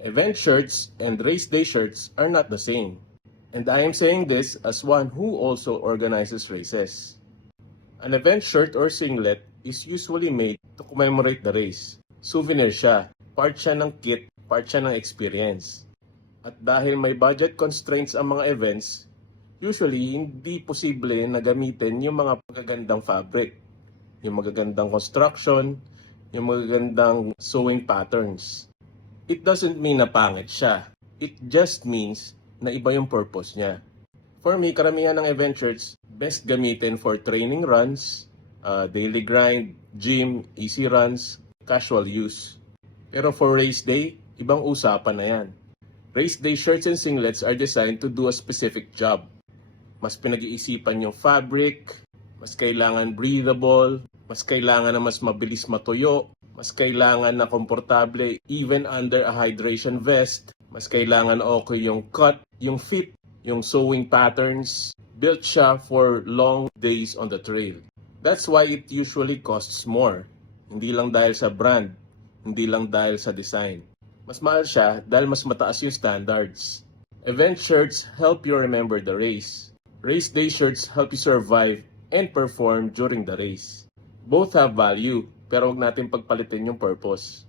Event shirts and race day shirts are not the same. And I am saying this as one who also organizes races. An event shirt or singlet is usually made to commemorate the race. Souvenir siya, part siya ng kit, part siya ng experience. At dahil may budget constraints ang mga events, usually hindi posible na gamitin yung mga magagandang fabric, yung magagandang construction, yung magagandang sewing patterns. It doesn't mean na pangit siya. It just means na iba yung purpose niya. For me, karamihan ng event shirts, best gamitin for training runs, daily grind, gym, easy runs, casual use. Pero for race day, ibang usapan na yan. Race day shirts and singlets are designed to do a specific job. Mas pinag-iisipan yung fabric, mas kailangan breathable, mas kailangan na mas mabilis matuyo, mas kailangan na komportable even under a hydration vest, mas kailangan okay yung cut, yung fit, yung sewing patterns, built siya for long days on the trail. That's why it usually costs more. Hindi lang dahil sa brand, hindi lang dahil sa design. Mas mahal siya dahil mas mataas yung standards. Event shirts help you remember the race. Race day shirts help you survive and perform during the race. Both have value, pero huwag natin pagpalitin yung purpose.